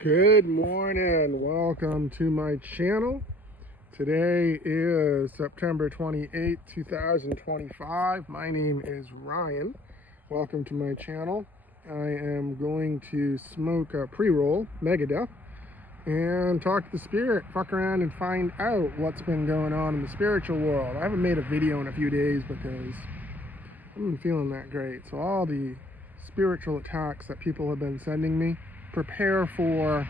Good morning. Welcome to my channel. Today is September 28th, 2025. My name is Ryan. Welcome to my channel. I am going to smoke a pre-roll, Megadeth, and talk to the spirit, fuck around and find out what's been going on in the spiritual world. I haven't made a video in a few days because I haven't been feeling that great. So all the spiritual attacks that people have been sending me, prepare for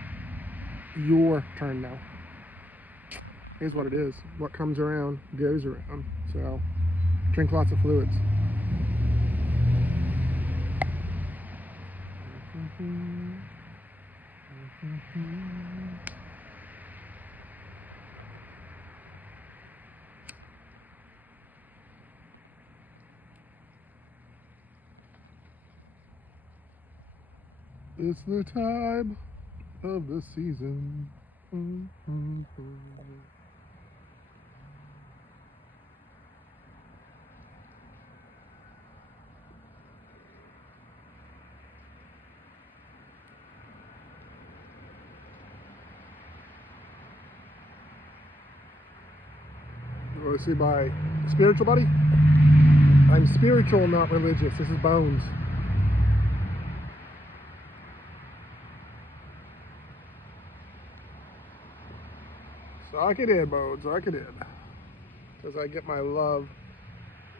your turn now. Here's what it is. What comes around goes around. So drink lots of fluids. It's the time of the season. Want to see my spiritual buddy? I'm spiritual, not religious. This is Bones. Sock it in, Bones. Sock it in. Because I get my love.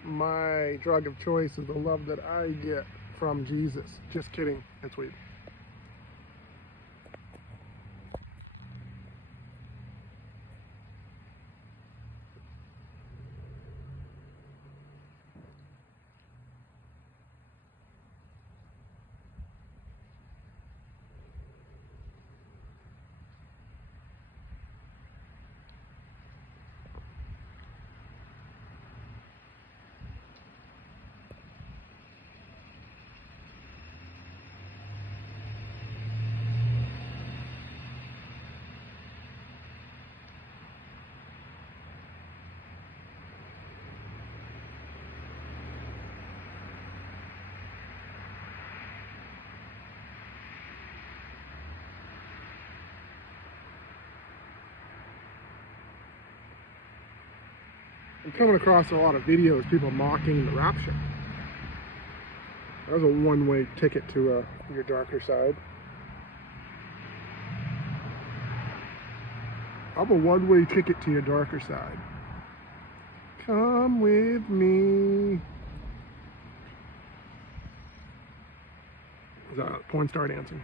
My drug of choice is the love that I get from Jesus. Just kidding. It's weed. I'm coming across a lot of videos, people mocking the rapture. That was a one-way ticket to your darker side. I'm a one-way ticket to your darker side. Come with me. Is that Porn Star Dancing?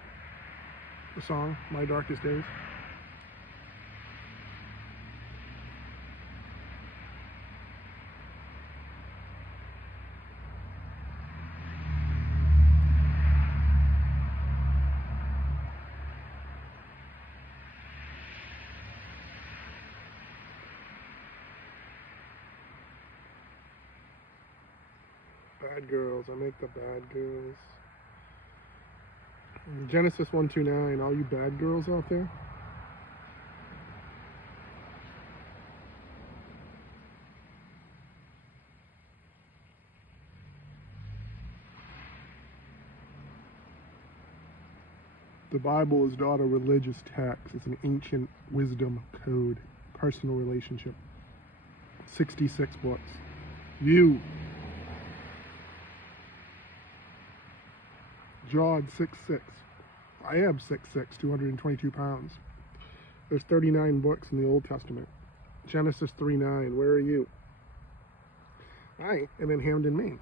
The song, My Darkest Days. Bad girls, I make the bad girls. Genesis 129, all you bad girls out there. The Bible is not a religious text. It's an ancient wisdom code, personal relationship. 66 books. You. John 6:6. I am 6'6", 222 pounds. There's 39 books in the Old Testament. Genesis 3:9. Where are you? I am in Hamden, Maine.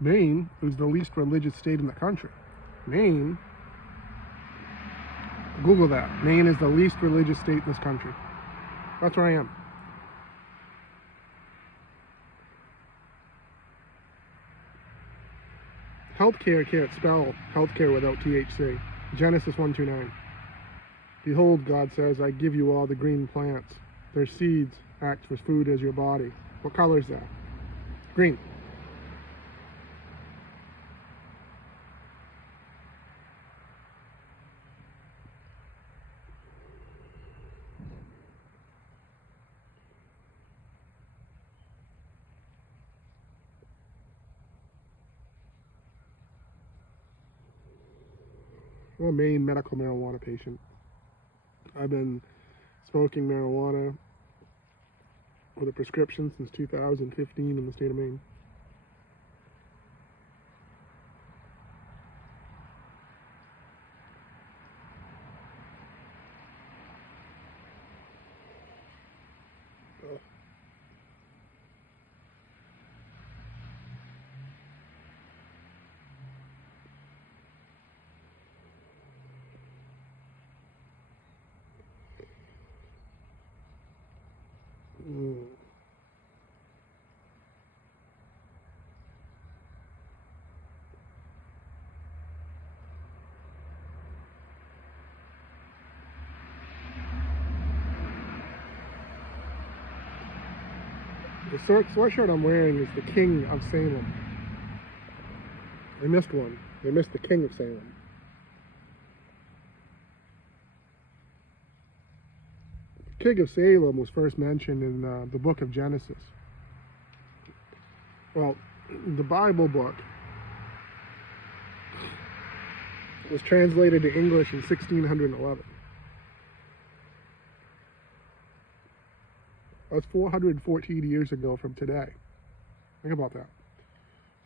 Maine is the least religious state in the country. Maine, Google that. Maine is the least religious state in this country. That's where I am. Healthcare can't spell healthcare without THC. Genesis 1:29. Behold, God says, I give you all the green plants. Their seeds act for food as your body. What color is that? Green. I'm a Maine medical marijuana patient. I've been smoking marijuana with a prescription since 2015 in the state of Maine. The sweatshirt I'm wearing is the King of Salem. They missed one. They missed the King of Salem. The King of Salem was first mentioned in the book of Genesis. Well, the Bible book was translated to English in 1611. That's 414 years ago from today. Think about that.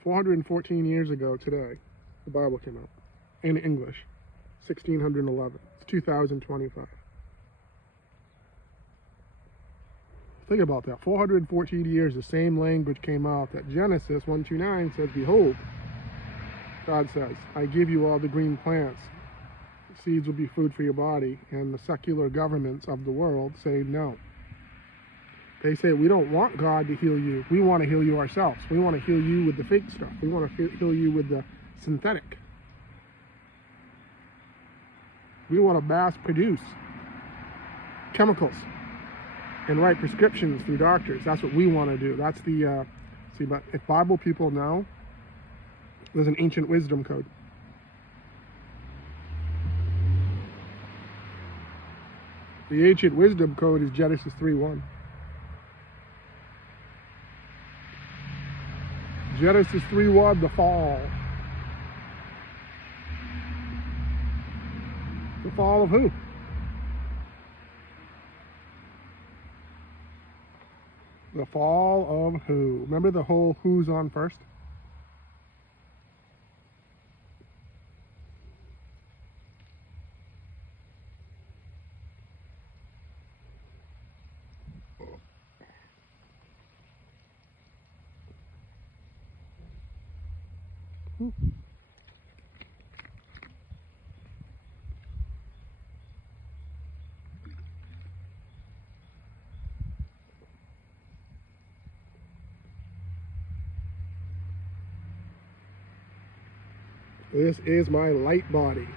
414 years ago today, the Bible came out in English. 1611. It's 2025. Think about that. 414 years, the same language came out that Genesis 1:29 says, "Behold," God says, "I give you all the green plants. Seeds will be food for your body." And the secular governments of the world say no. They say, "We don't want God to heal you. We want to heal you ourselves. We want to heal you with the fake stuff. We want to heal you with the synthetic. We want to mass produce chemicals and write prescriptions through doctors. That's what we want to do." That's the, but if Bible people know, there's an ancient wisdom code. The ancient wisdom code is Genesis 3:1. Genesis 3:1, the fall. The fall of who? The fall of who? Remember the whole who's on first? This is my light body.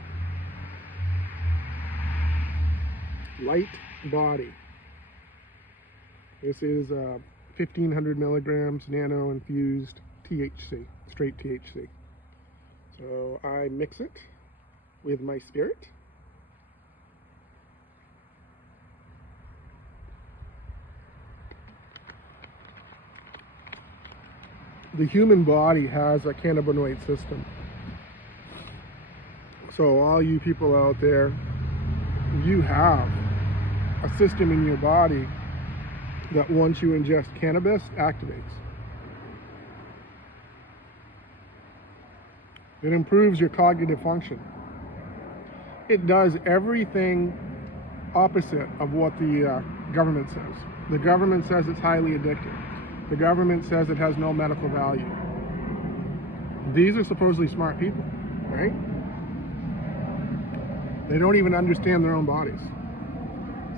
Light body. This is 1,500 milligrams nano infused THC, straight THC. So I mix it with my spirit. The human body has a cannabinoid system. So all you people out there, you have a system in your body that once you ingest cannabis, activates. It improves your cognitive function. It does everything opposite of what the government says. The government says it's highly addictive. The government says it has no medical value. These are supposedly smart people, right? They don't even understand their own bodies.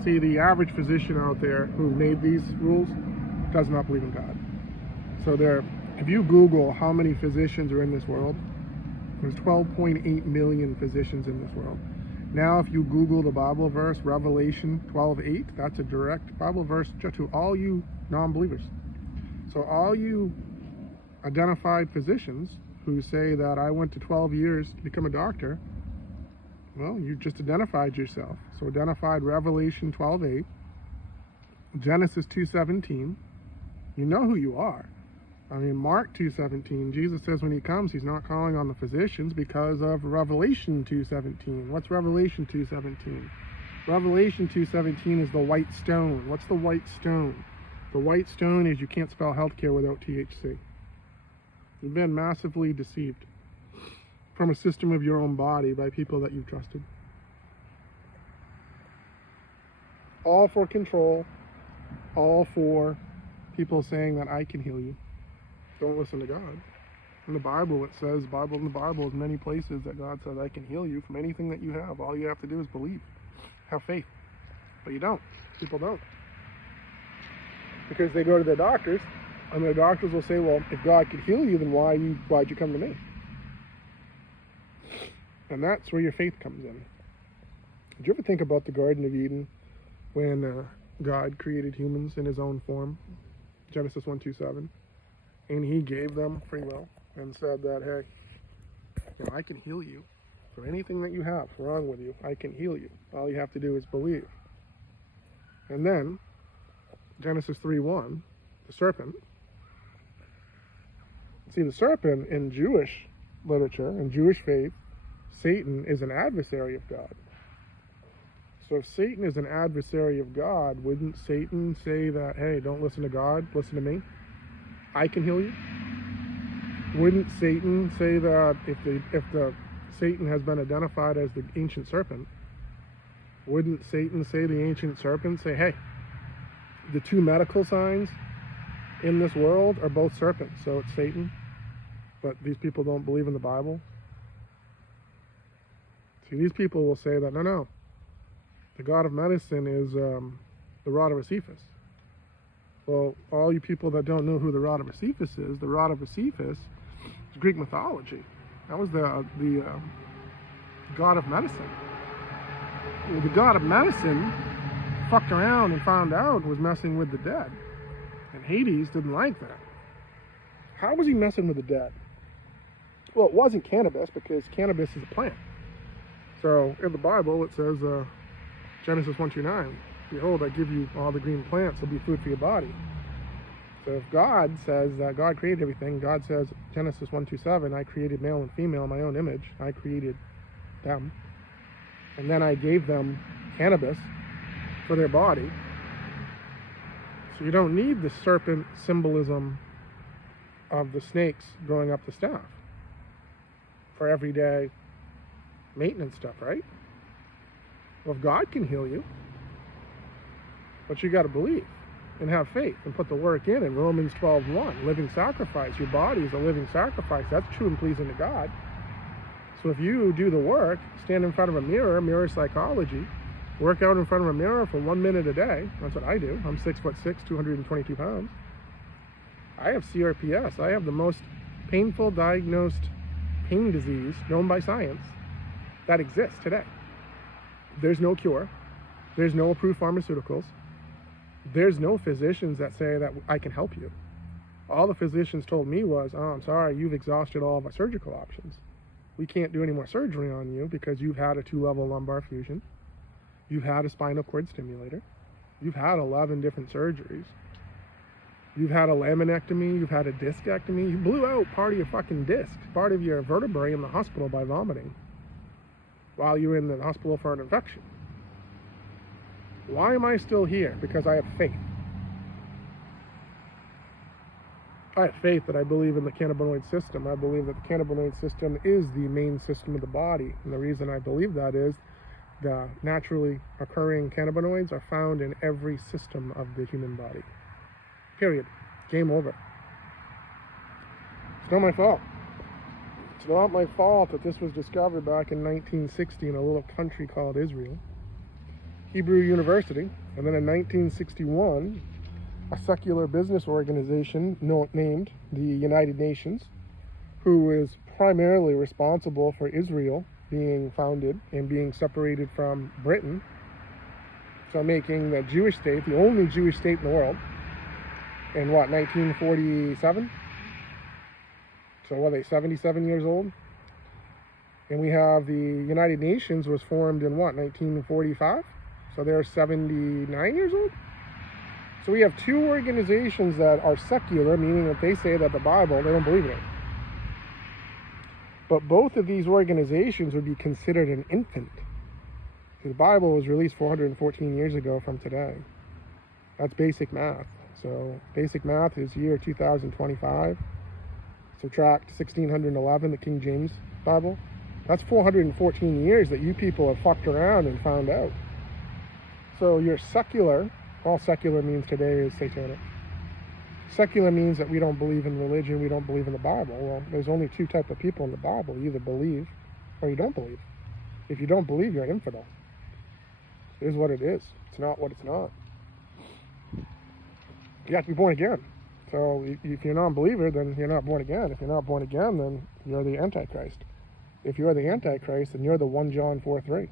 See, the average physician out there who made these rules does not believe in God. So if you Google how many physicians are in this world, there's 12.8 million physicians in this world. Now, if you Google the Bible verse, Revelation 12:8, that's a direct Bible verse to all you non-believers. So all you identified physicians who say that I went to 12 years to become a doctor, well, you just identified yourself. So identified Revelation 12:8, Genesis 2:17. You know who you are. I mean, Mark 2:17, Jesus says when he comes, he's not calling on the physicians because of Revelation 2:17. What's Revelation 2:17? Revelation 2:17 is the white stone. What's the white stone? The white stone is you can't spell healthcare without THC. You've been massively deceived from a system of your own body by people that you've trusted. All for control, all for people saying that I can heal you. Don't listen to God. In the Bible, it says, in the Bible is many places that God says, I can heal you from anything that you have. All you have to do is believe, have faith. But you don't. People don't. Because they go to their doctors, and their doctors will say, well, if God could heal you, then why'd you come to me? And that's where your faith comes in. Did you ever think about the Garden of Eden when God created humans in his own form? Genesis 1:27. And he gave them free will and said that, hey, I can heal you from anything that you have wrong with you. I can heal you. All you have to do is believe. And then, Genesis 3:1, the serpent. See, the serpent in Jewish literature, in Jewish faith, Satan is an adversary of God. So if Satan is an adversary of God, wouldn't Satan say that, hey, don't listen to God, listen to me? I can heal you? Wouldn't Satan say that if the Satan has been identified as the ancient serpent, wouldn't Satan say the ancient serpent, say, hey, the two medical signs in this world are both serpents, so it's Satan, but these people don't believe in the Bible? See, these people will say that, no, the god of medicine is the rod of Recephus. Well, all you people that don't know who the rod of Recephus is, the rod of Recephus is Greek mythology. That was the god of medicine. Well, the god of medicine fucked around and found out was messing with the dead. And Hades didn't like that. How was he messing with the dead? Well, it wasn't cannabis, because cannabis is a plant. So in the Bible it says, Genesis 1:29, behold, I give you all the green plants, they'll be food for your body. So if God says that God created everything, God says, Genesis 1:27, I created male and female in my own image. I created them. And then I gave them cannabis for their body. So you don't need the serpent symbolism of the snakes growing up the staff for everyday maintenance stuff, right? Well, if God can heal you, but you got to believe and have faith and put the work in Romans 12:1, living sacrifice. Your body is a living sacrifice. That's true and pleasing to God. So if you do the work, stand in front of a mirror psychology, work out in front of a mirror for 1 minute a day. That's what I do. I'm 6'6", 222 pounds. I have CRPS. I have the most painful diagnosed pain disease known by science that exists today. There's no cure. There's no approved pharmaceuticals. There's no physicians that say that I can help you. All the physicians told me was, oh, I'm sorry, you've exhausted all of our surgical options. We can't do any more surgery on you because you've had a 2-level lumbar fusion. You've had a spinal cord stimulator. You've had 11 different surgeries. You've had a laminectomy. You've had a discectomy. You blew out part of your fucking disc, part of your vertebrae in the hospital by vomiting while you were in the hospital for an infection. Why am I still here? Because I have faith. I have faith that I believe in the cannabinoid system. I believe that the cannabinoid system is the main system of the body. And the reason I believe that is the naturally occurring cannabinoids are found in every system of the human body. Period. Game over. It's not my fault. It's not my fault that this was discovered back in 1960 in a little country called Israel, Hebrew University, and then in 1961, a secular business organization named the United Nations, who is primarily responsible for Israel being founded and being separated from Britain, so making the Jewish state the only Jewish state in the world in what, 1947? So what are they, 77 years old? And we have the United Nations was formed in what, 1945? So they're 79 years old? So we have two organizations that are secular, meaning that they say that the Bible, they don't believe in it. But both of these organizations would be considered an infant. The Bible was released 414 years ago from today. That's basic math. So basic math is year 2025. Subtract 1611, the King James Bible. That's 414 years that you people have fucked around and found out. So you're secular. All secular means today is satanic. Secular means that we don't believe in religion, we don't believe in the Bible. Well, there's only two types of people in the Bible. You either believe or you don't believe. If you don't believe, you're an infidel. It is what it is. It's not what it's not. You have to be born again. So if you're a non-believer, then you're not born again. If you're not born again, then you're the Antichrist. If you're the Antichrist, then you're the 1 John 4:3.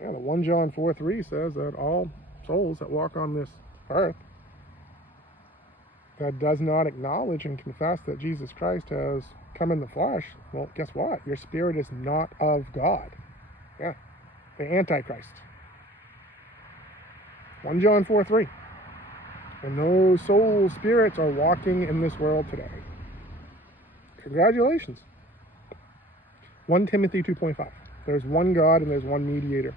Yeah, the 1 John 4:3 says that all souls that walk on this earth that does not acknowledge and confess that Jesus Christ has come in the flesh, well, guess what? Your spirit is not of God. Yeah, the Antichrist. 1 John 4:3. And those soul spirits are walking in this world today. Congratulations. 1 Timothy 2.5. There's one God and there's one mediator.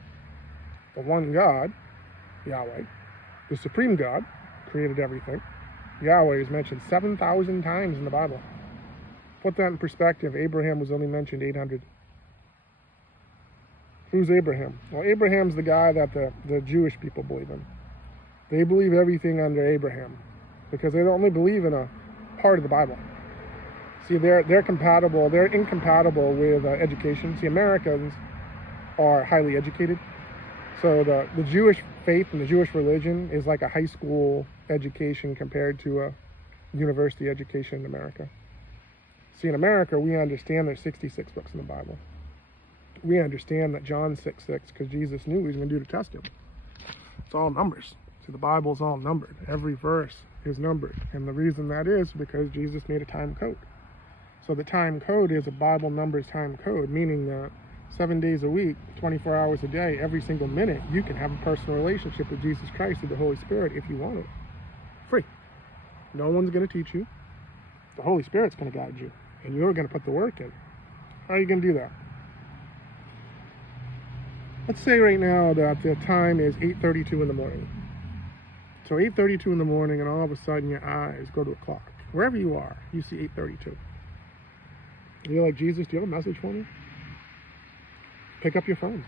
The one God, Yahweh, the supreme God, created everything. Yahweh is mentioned 7,000 times in the Bible. Put that in perspective. Abraham was only mentioned 800. Who's Abraham? Well, Abraham's the guy that the Jewish people believe in. They believe everything under Abraham because they only believe in a part of the Bible. See, they're incompatible with education. See, Americans are highly educated. So the Jewish faith and the Jewish religion is like a high school education compared to a university education in America. See, in America, we understand there's 66 books in the Bible. We understand that John 6:6, because Jesus knew he was going to do to test him. It's all numbers. See, the Bible's all numbered. Every verse is numbered. And the reason that is because Jesus made a time code. So the time code is a Bible numbers time code, meaning that 7 days a week, 24 hours a day, every single minute, you can have a personal relationship with Jesus Christ through the Holy Spirit if you want it. Free. No one's going to teach you. The Holy Spirit's going to guide you. And you're going to put the work in. How are you going to do that? Let's say right now that the time is 8:32 in the morning. So 8:32 in the morning, and all of a sudden your eyes go to a clock. Wherever you are, you see 8:32. You're like, Jesus, do you have a message for me? Pick up your phone.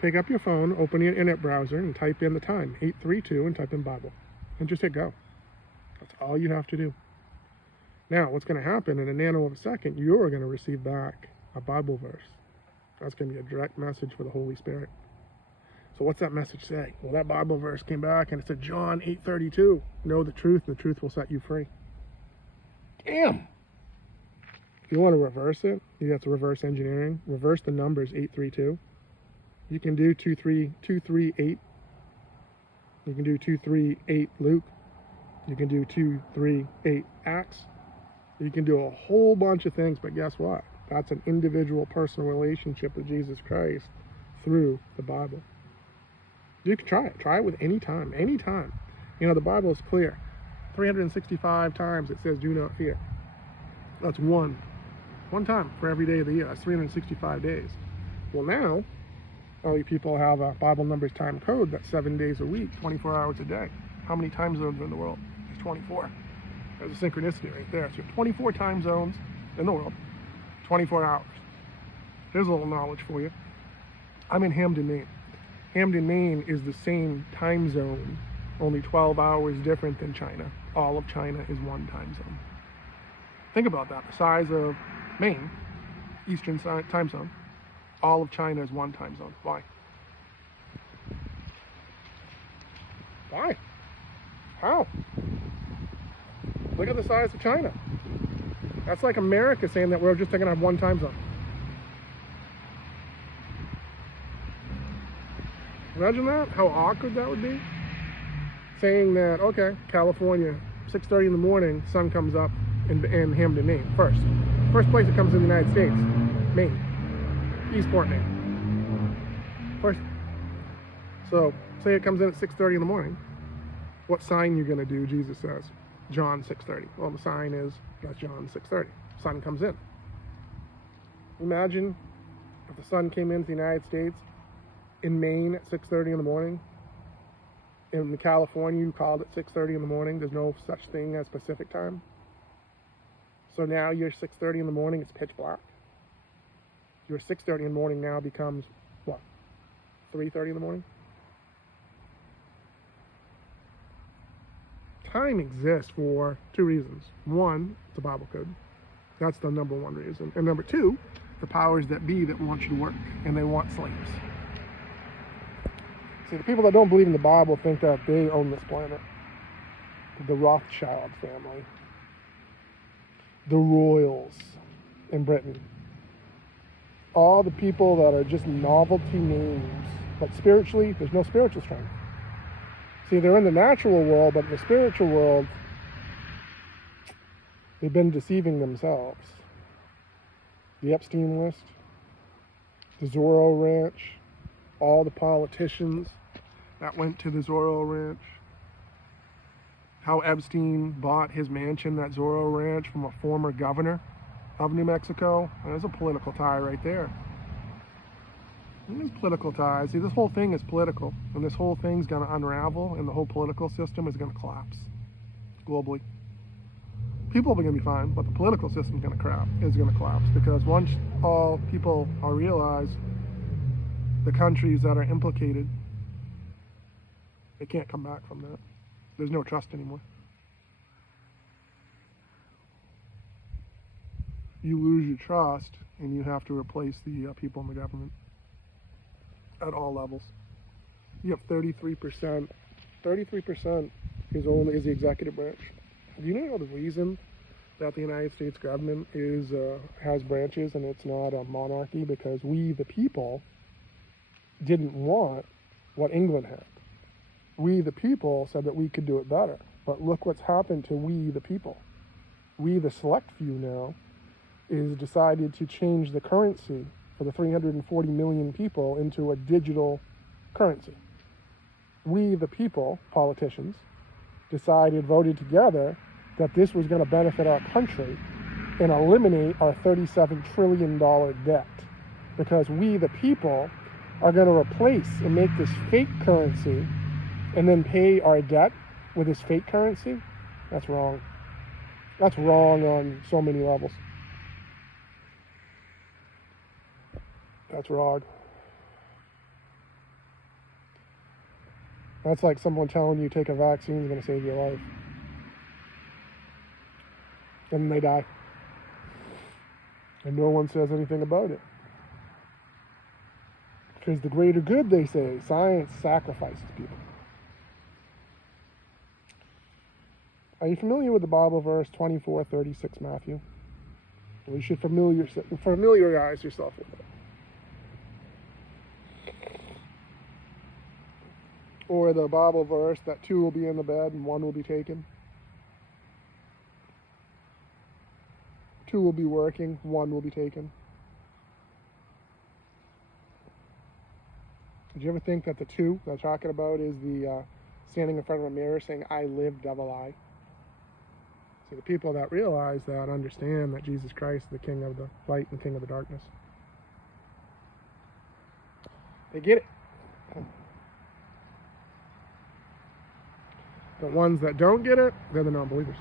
Pick up your phone, open your internet browser, and type in the time, 8:32, and type in Bible. And just hit go. That's all you have to do. Now, what's going to happen in a nano of a second, you're going to receive back a Bible verse. That's going to be a direct message for the Holy Spirit. So what's that message say? Well, that Bible verse came back and it said, John 8:32. Know the truth, and the truth will set you free. Damn! If you want to reverse it, you have to reverse engineering. Reverse the numbers 8:32. You can do 238. You can do 238 Luke. You can do 238 Acts. You can do a whole bunch of things, but guess what? That's an individual personal relationship with Jesus Christ through the Bible. You can try it. Try it with any time. Any time. You know, the Bible is clear. 365 times it says, do not fear. That's one time for every day of the year. That's 365 days. Well, now, all you people have a Bible numbers time code that's 7 days a week, 24 hours a day. How many time zones are in the world? There's 24. There's a synchronicity right there. So you have 24 time zones in the world, 24 hours. Here's a little knowledge for you. I'm in Hamden, Maine. Hamden, Maine is the same time zone, only 12 hours different than China. All of China is one time zone. Think about that. The size of Maine, Eastern time zone, all of China is one time zone. Why? Why? How? Look at the size of China. That's like America saying that we're just going to have one time zone. Imagine that, how awkward that would be. Saying that, okay, California, 6:30 in the morning, sun comes up in Hamden, Maine, first. First place it comes in the United States, Maine, Eastport, Maine. First. So, say it comes in at 6:30 in the morning. What sign you going to do, Jesus says. John 6:30. Well, the sign is, that's John 6:30. Sun comes in. Imagine if the sun came into the United States in Maine at 6:30 in the morning. In California, you called it 6:30 in the morning. There's no such thing as Pacific time. So now you're 6:30 in the morning, it's pitch black. Your 6:30 in the morning now becomes, what, 3:30 in the morning? Time exists for two reasons. One, it's a Bible code. That's the number one reason. And number two, the powers that be that want you to work, and they want slaves. See, the people that don't believe in the Bible think that they own this planet. The Rothschild family. The royals in Britain. All the people that are just novelty names. But spiritually, there's no spiritual strength. See, they're in the natural world, but in the spiritual world, they've been deceiving themselves. The Epstein list, the Zorro Ranch, all the politicians that went to the Zorro Ranch, how Epstein bought his mansion, that Zorro Ranch, from a former governor of New Mexico. There's a political tie right there. There's political ties. See, this whole thing is political, and this whole thing's going to unravel, and the whole political system is going to collapse globally. People are going to be fine, but the political system is going to collapse, because once all people are realized, the countries that are implicated, they can't come back from that. There's no trust anymore. You lose your trust, and you have to replace the people in the government at all levels. You have 33%. 33% is the executive branch. Do you know the reason that the United States government has branches and it's not a monarchy? Because we, the people, didn't want what England had. We, the people, said that we could do it better. But look what's happened to we, the people. We, the select few now, is decided to change the currency for the 340 million people into a digital currency. We, the people, politicians, voted together that this was going to benefit our country and eliminate our $37 trillion debt. Because we, the people, are going to replace and make this fake currency and then pay our debt with this fake currency. That's wrong. That's wrong on so many levels. That's wrong. That's like someone telling you take a vaccine is going to save your life. And they die. And no one says anything about it. Because the greater good, they say, science sacrifices people. Are you familiar with the Bible verse 24:36, Matthew? Well, you should familiarize yourself with it. Or the Bible verse that two will be in the bed and one will be taken. Two will be working, one will be taken. Did you ever think that the two that I'm talking about is the standing in front of a mirror saying, I live, devil I? See, the people that realize that understand that Jesus Christ is the King of the light and the King of the darkness. They get it. The ones that don't get it, they're the non-believers.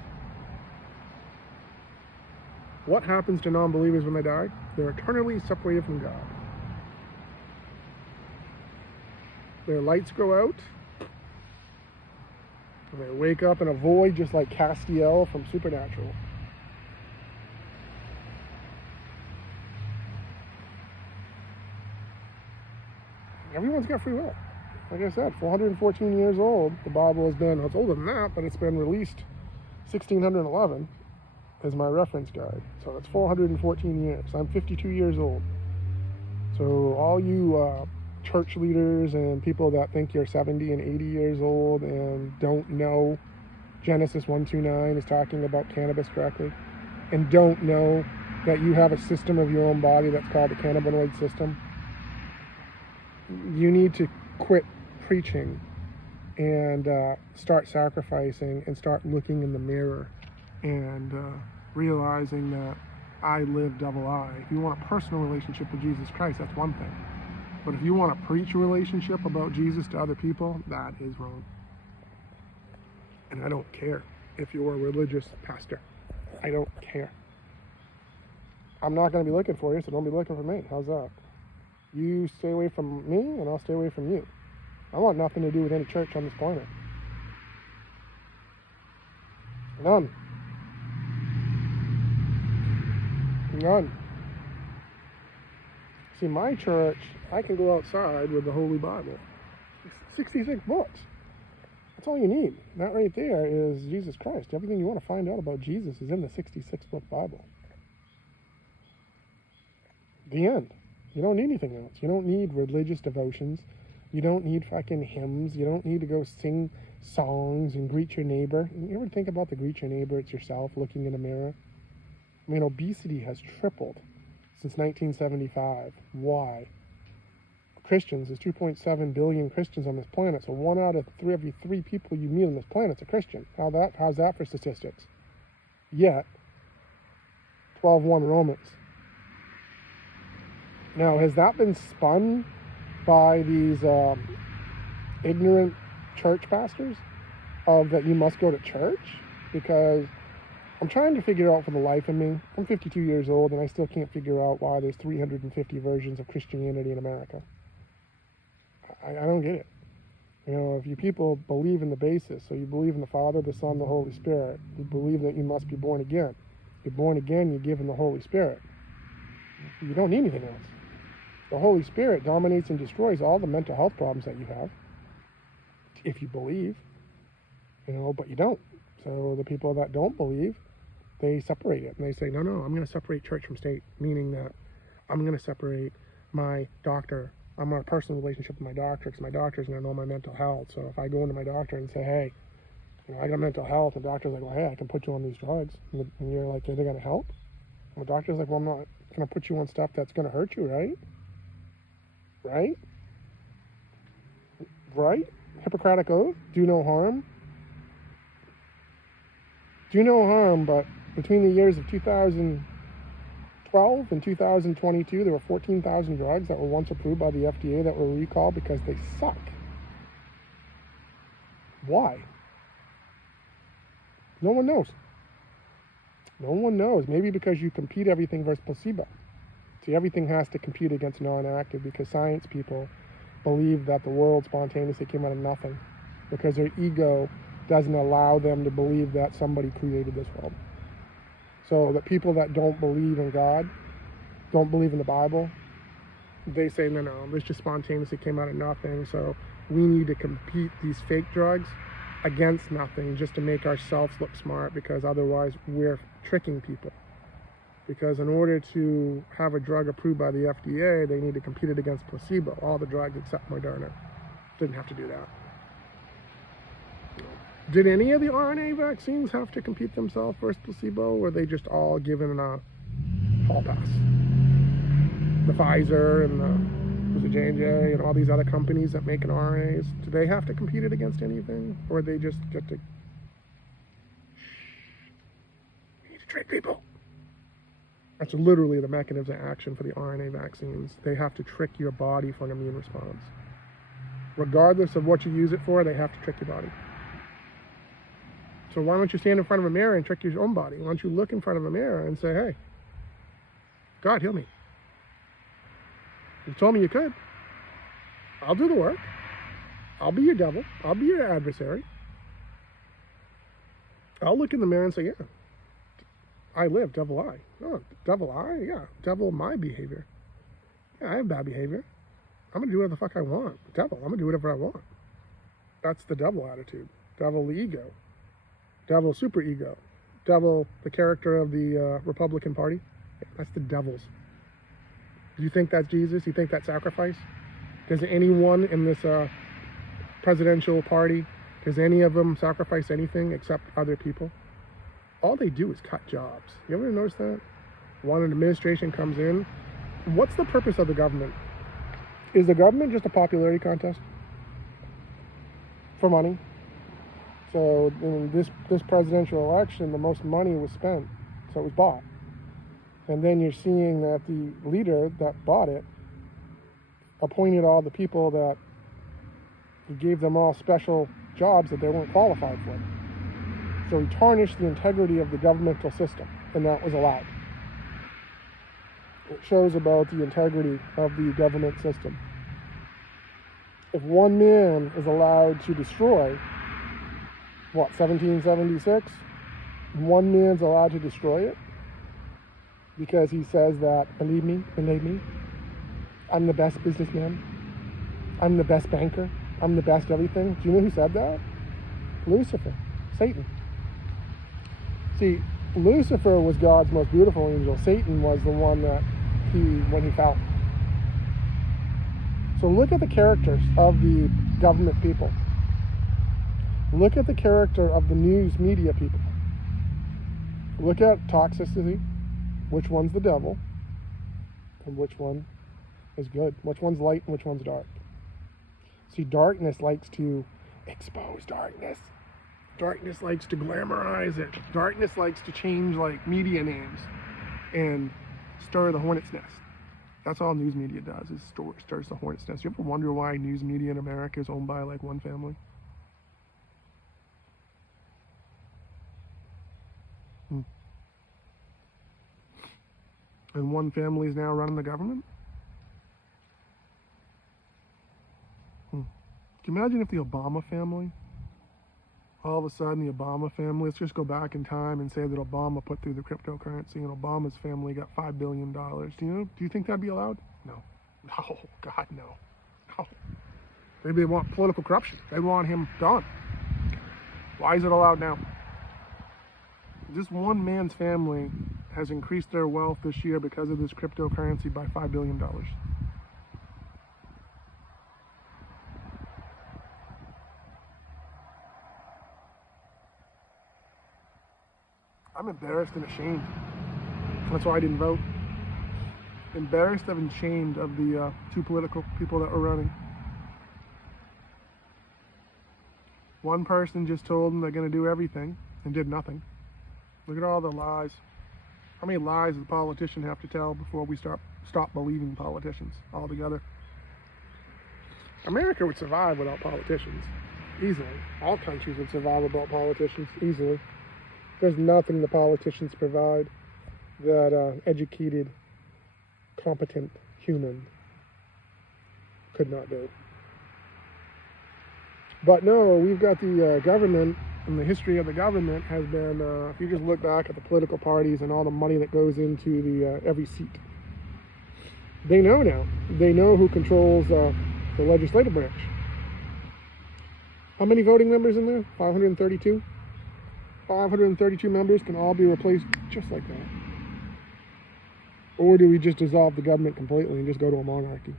What happens to non-believers when they die? They're eternally separated from God. Their lights go out, and they wake up in a void just like Castiel from Supernatural. Everyone's got free will. Like I said, 414 years old. The Bible has been, it's older than that, but it's been released 1611 is my reference guide. So that's 414 years. I'm 52 years old. So all you church leaders and people that think you're 70 and 80 years old and don't know Genesis 1:29 is talking about cannabis correctly, and don't know that you have a system of your own body that's called the cannabinoid system, you need to quit preaching and start sacrificing and start looking in the mirror and realizing that I live double I. If you want a personal relationship with Jesus Christ, that's one thing. But if you want to preach a relationship about Jesus to other people, that is wrong. And I don't care if you're a religious pastor. I don't care. I'm not going to be looking for you, so don't be looking for me. How's that? You stay away from me, and I'll stay away from you. I want nothing to do with any church on this planet. None. None. See, my church, I can go outside with the Holy Bible. 66 books. That's all you need. That right there is Jesus Christ. Everything you want to find out about Jesus is in the 66-book Bible. The end. You don't need anything else. You don't need religious devotions. You don't need fucking hymns. You don't need to go sing songs and greet your neighbor. You ever think about the greet your neighbor? It's yourself looking in a mirror. I mean, obesity has tripled since 1975. Why? Christians, there's 2.7 billion Christians on this planet, so 1 out of every 3 people you meet on this planet is a Christian. How's that for statistics? Yet, 12:1 Romans. Now, has that been spun by these ignorant church pastors of that you must go to church? Because I'm trying to figure out for the life of me. I'm 52 years old and I still can't figure out why there's 350 versions of Christianity in America. I don't get it. You know, if you people believe in the basis, so you believe in the Father, the Son, the Holy Spirit, you believe that you must be born again. You're born again, you're given the Holy Spirit. You don't need anything else. The Holy Spirit dominates and destroys all the mental health problems that you have, if you believe, you know, but you don't. So the people that don't believe, they separate it. And they say, no, I'm going to separate church from state, meaning that I'm going to separate my doctor. I'm on a personal relationship with my doctor because my doctor is going to know my mental health. So if I go into my doctor and say, hey, you know, I got mental health, the doctor's like, well, hey, I can put you on these drugs. And you're like, are they going to help? And the doctor's like, well, I'm not going to put you on stuff that's going to hurt you, right? Right? Right? Hippocratic oath, do no harm. Do no harm, but between the years of 2012 and 2022, there were 14,000 drugs that were once approved by the FDA that were recalled because they suck. Why? No one knows. No one knows. Maybe because you compete everything versus placebo. See, everything has to compete against non-active because science people believe that the world spontaneously came out of nothing because their ego doesn't allow them to believe that somebody created this world. So the people that don't believe in God, don't believe in the Bible, they say, no, this just spontaneously came out of nothing. So we need to compete these fake drugs against nothing just to make ourselves look smart because otherwise we're tricking people. Because in order to have a drug approved by the FDA, they need to compete it against placebo. All the drugs except Moderna didn't have to do that. Did any of the RNA vaccines have to compete themselves versus placebo, or were they just all given a hall pass? The Pfizer and the J&J and all these other companies that make RNAs, do they have to compete it against anything, or they just get to? We need to trick people. That's literally the mechanism of action for the RNA vaccines. They have to trick your body for an immune response. Regardless of what you use it for, they have to trick your body. So why don't you stand in front of a mirror and trick your own body? Why don't you look in front of a mirror and say, hey, God, heal me. You told me you could. I'll do the work. I'll be your devil. I'll be your adversary. I'll look in the mirror and say, yeah, I live, devil I. Oh, devil I? Yeah, devil my behavior. Yeah, I have bad behavior. I'm going to do whatever the fuck I want. Devil, I'm going to do whatever I want. That's the devil attitude. Devil the ego. Devil super ego. Devil the character of the Republican Party. Yeah, that's the devils. Do you think that's Jesus? You think that's sacrifice? Does anyone in this presidential party, does any of them sacrifice anything except other people? All they do is cut jobs. You ever notice that? When an administration comes in, what's the purpose of the government? Is the government just a popularity contest? for money. So in this presidential election, the most money was spent, so it was bought. And then you're seeing that the leader that bought it appointed all the people that he gave them all special jobs that they weren't qualified for. So he tarnished the integrity of the governmental system, and that was allowed. It shows about the integrity of the government system. If one man is allowed to destroy, 1776? One man's allowed to destroy it because he says that, believe me, I'm the best businessman, I'm the best banker, I'm the best everything. Do you know who said that? Lucifer, Satan. See, Lucifer was God's most beautiful angel. Satan was the one that when he fell. So look at the characters of the government people. Look at the character of the news media people. Look at toxicity, which one's the devil, and which one is good. Which one's light and which one's dark. See, darkness likes to expose darkness. Darkness likes to glamorize it. Darkness likes to change like media names and stir the hornet's nest. That's all news media does, is stirs the hornet's nest. You ever wonder why news media in America is owned by like one family? And one family is now running the government? Can you imagine if the Obama family, all of a sudden the Obama family, let's just go back in time and say that Obama put through the cryptocurrency and Obama's family got $5 billion. Do you think that'd be allowed? No. No, God, no. No. Maybe they want political corruption. They want him gone. Why is it allowed now? Just one man's family has increased their wealth this year because of this cryptocurrency by $5 billion. I'm embarrassed and ashamed. That's why I didn't vote. Embarrassed and ashamed of the two political people that were running. One person just told them they're going to do everything and did nothing. Look at all the lies. How many lies does a politician have to tell before we stop believing politicians altogether? America would survive without politicians, easily. All countries would survive without politicians, easily. There's nothing the politicians provide that educated, competent human could not do. But no, we've got the government, and the history of the government has been, if you just look back at the political parties and all the money that goes into the every seat, they know now. They know who controls the legislative branch. How many voting members in there? 532? 532 members can all be replaced just like that. Or do we just dissolve the government completely and just go to a monarchy?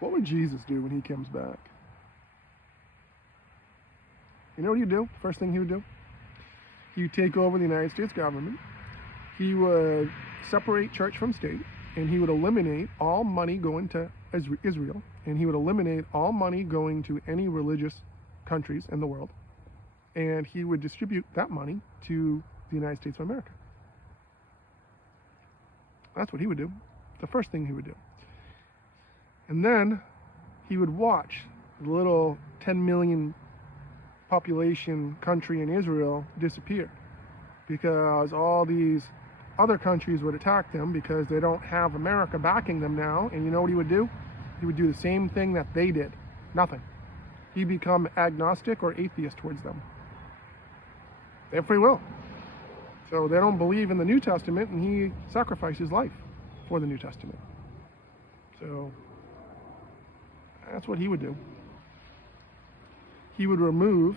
What would Jesus do when he comes back? You know what he'd do? First thing he would do? He would take over the United States government. He would separate church from state, and he would eliminate all money going to Israel, and he would eliminate all money going to any religious countries in the world, and he would distribute that money to the United States of America. That's what he would do. The first thing he would do. And then he would watch the little 10 million population country in Israel disappear, because all these other countries would attack them because they don't have America backing them now. And you know what he would do? He would do the same thing that they did. Nothing. He'd become agnostic or atheist towards them. They have free will. So they don't believe in the New Testament, and he sacrificed his life for the New Testament. So that's what he would do. He would remove,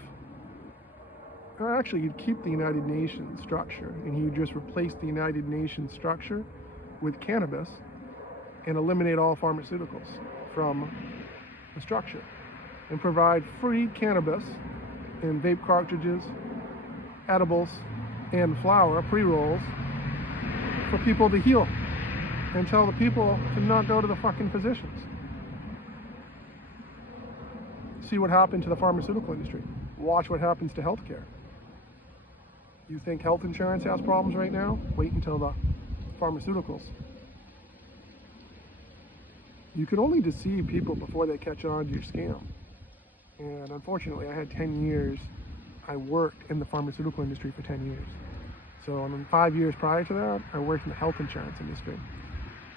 actually he'd keep the United Nations structure, and he would just replace the United Nations structure with cannabis and eliminate all pharmaceuticals from the structure, and provide free cannabis in vape cartridges edibles and flour, pre-rolls, for people to heal, and tell the people to not go to the fucking physicians. See what happened to the pharmaceutical industry. Watch what happens to healthcare. You think health insurance has problems right now? Wait until the pharmaceuticals. You can only deceive people before they catch on to your scam. And unfortunately, I had 10 years. I worked in the pharmaceutical industry for 10 years. So in 5 years prior to that, I worked in the health insurance industry.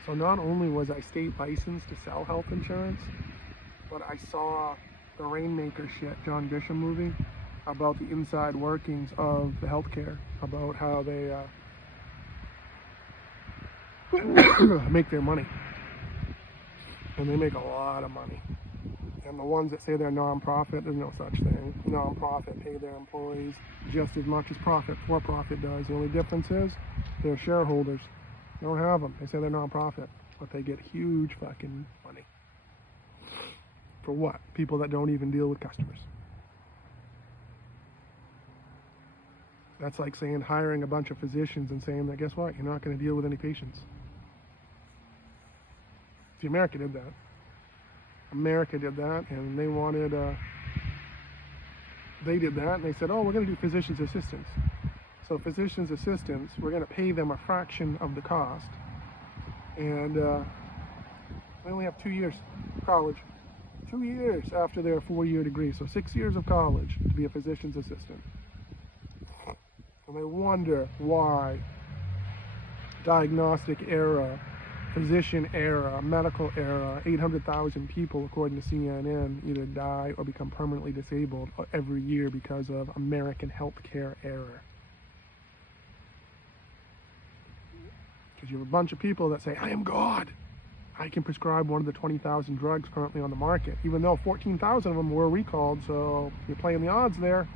So not only was I state licensed to sell health insurance, but I saw the Rainmaker shit, John Grisham movie, about the inside workings of the healthcare, about how they make their money. And they make a lot of money. And the ones that say they're non-profit, there's no such thing. Non-profit pay their employees just as much as for-profit does. The only difference is they're shareholders. They don't have them. They say they're non-profit, but they get huge fucking money. For what? People that don't even deal with customers. That's like saying hiring a bunch of physicians and saying that, guess what? You're not going to deal with any patients. See, America did that. America did that, and they wanted, they did that, and they said, oh, we're going to do physician's assistants. So physician's assistants, we're going to pay them a fraction of the cost, and they only have 2 years of college. 2 years after their 4-year degree, so 6 years of college to be a physician's assistant. And they wonder why diagnostic era, physician era, medical era, 800,000 people, according to CNN, either die or become permanently disabled every year because of American healthcare error. Because you have a bunch of people that say, I am God. I can prescribe one of the 20,000 drugs currently on the market, even though 14,000 of them were recalled, so you're playing the odds there.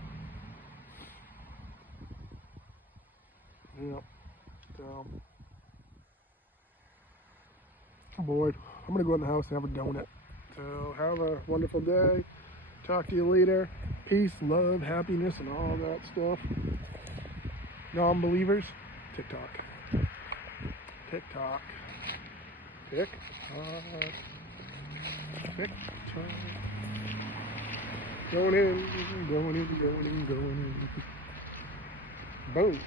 Yeah. So, I'm bored. I'm going to go in the house and have a donut. So, have a wonderful day. Talk to you later. Peace, love, happiness, and all that stuff. Non-believers, TikTok. TikTok. TikTok. TikTok. Going in, going in, going in, going in. Boom.